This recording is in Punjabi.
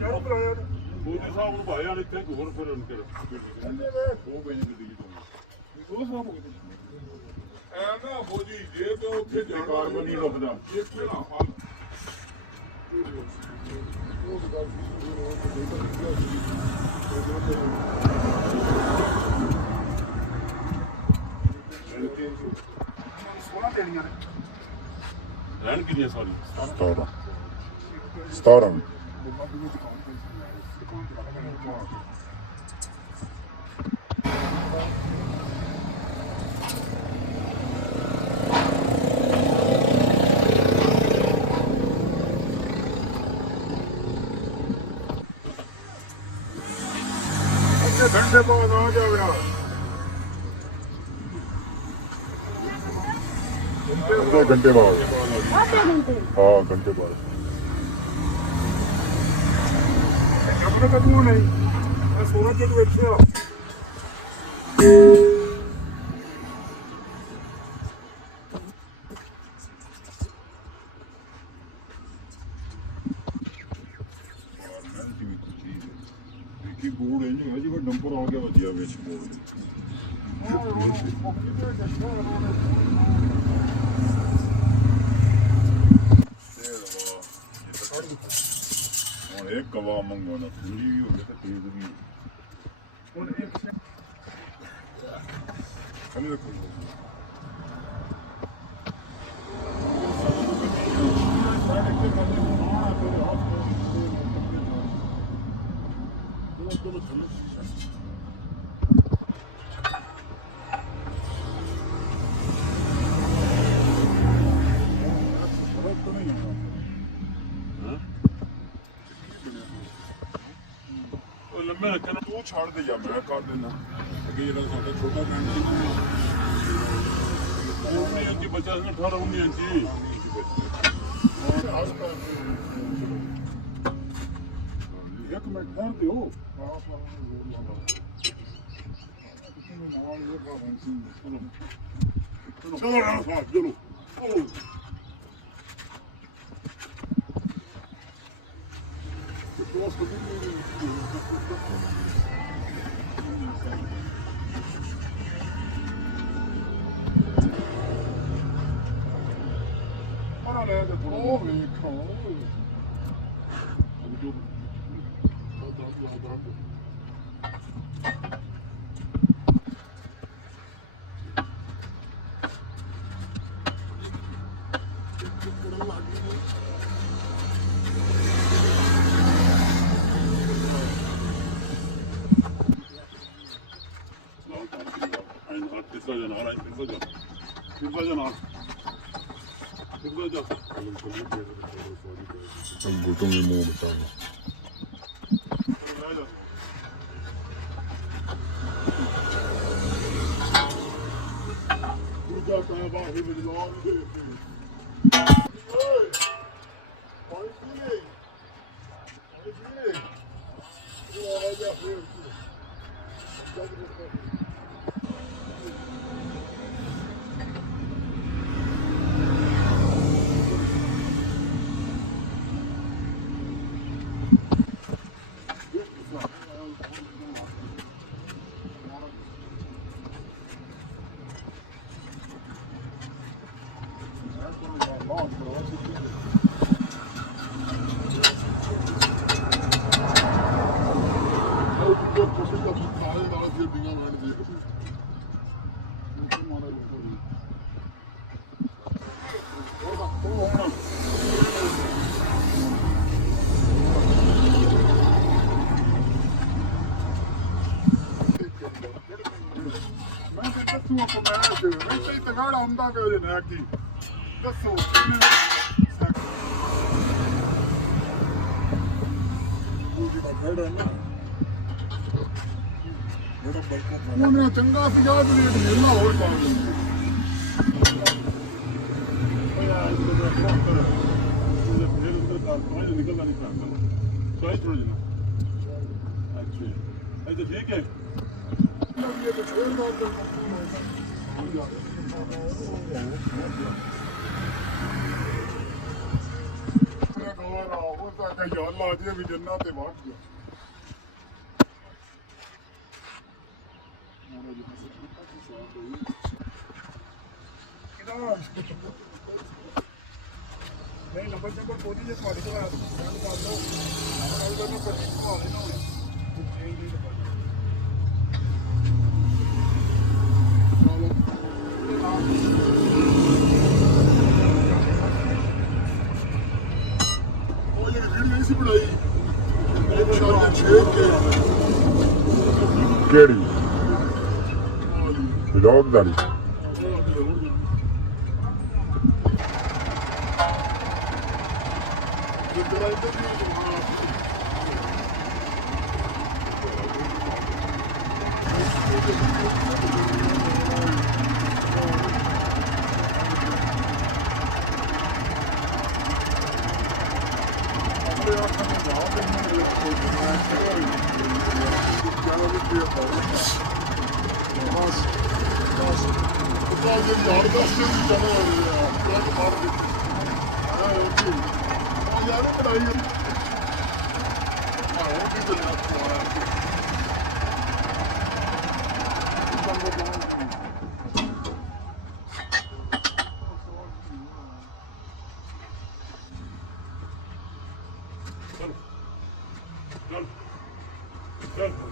ਉਹਦੇ ਹਿਸਾਬ ਨੂੰ ਭਾਇਆ ਨੇ ਇੱਥੇ ਹੋਰ ਫਿਰ ਉਹਨਾਂ ਕਰ ਉਹ ਬੈਣੀ ਗੱਡੀ ਜੀ ਉਹ ਹਿਸਾਬ ਹੋ ਗਿਆ ਐ ਨਾ ਹੋ ਜੀ ਜੇ ਤੇ ਉੱਥੇ ਜਾਣਾ ਨਹੀਂ ਰੁਕਦਾ ਇੱਥੇ ਨਾ ਰਹਿਣ ਕਿੰਨੀਆਂ ਸਾਰੀ 17 घंटे बाद आ जाओ यार घंटे बाद हाँ घंटे बाद कदू नहीं सोना जो बैठे बोर्ड इंज है जी डंपर आ गया वजिया विच बोर्ड ਹੁਣ ਇੱਕ ਕਵਾ ਮੰਗਵਾਉਣਾ ਠੰਡੀ ਵੀ ਹੋ ਗਈ ਤੇ ਤੇਜ਼ ਵੀ ਹੁਣ ਇੱਕ ਕਮੀ ਰੱਖੋ ਲੰਮੇ ਰੱਖਣਾ ਤੂੰ ਛੱਡ ਦੇ ਜਾ ਮੈਂ ਕਰ ਦੇਣਾ ਅੱਗੇ ਜਿਹੜਾ ਸਾਡਾ ਛੋਟਾ ਭੈਣ ਸੀ ਉਹ 19 ਇੰਚੀ ਬੱਚਾ ਸੀ 18 19 ਇੰਚੀ ਇੱਕ ਮਿੰਟ ਠਹਿਰ ਦਿਓ ਚਲੋ घुटों में मुंह बचा लो चंगा सीगा रेट मिलना हो ठीक है ਕੇ ਯਾਰ ਲਾ ਜੇ ਵੀ ਜੰਨਾ ਤੇ ਵਾਟ ਗਿਆ ਨਹੀਂ ਨੰਬਰ ਕੋਦੀ ਜੇ ਤੁਹਾਡੇ ਕੋਲ ਗੱਲ ਕਰ ਲਓ ਨਾਲ ਦਾ ਨੰਬਰ ਘੁਮਾ ਲੈਣਾ ਹੋਵੇ ਚੇਂਜ ਨਹੀਂ ਲਗਾ ਉਹ ਜਿਹੜੀ ਵੀਡੀਓ ਨਹੀਂ ਸੀ ਬਣਾਈ ਇਹ ਸ਼ਾਇਦ 6 ਕੇ ਕਿਹੜੀ ਵਲੌਗ ਵਾਲੀ Done.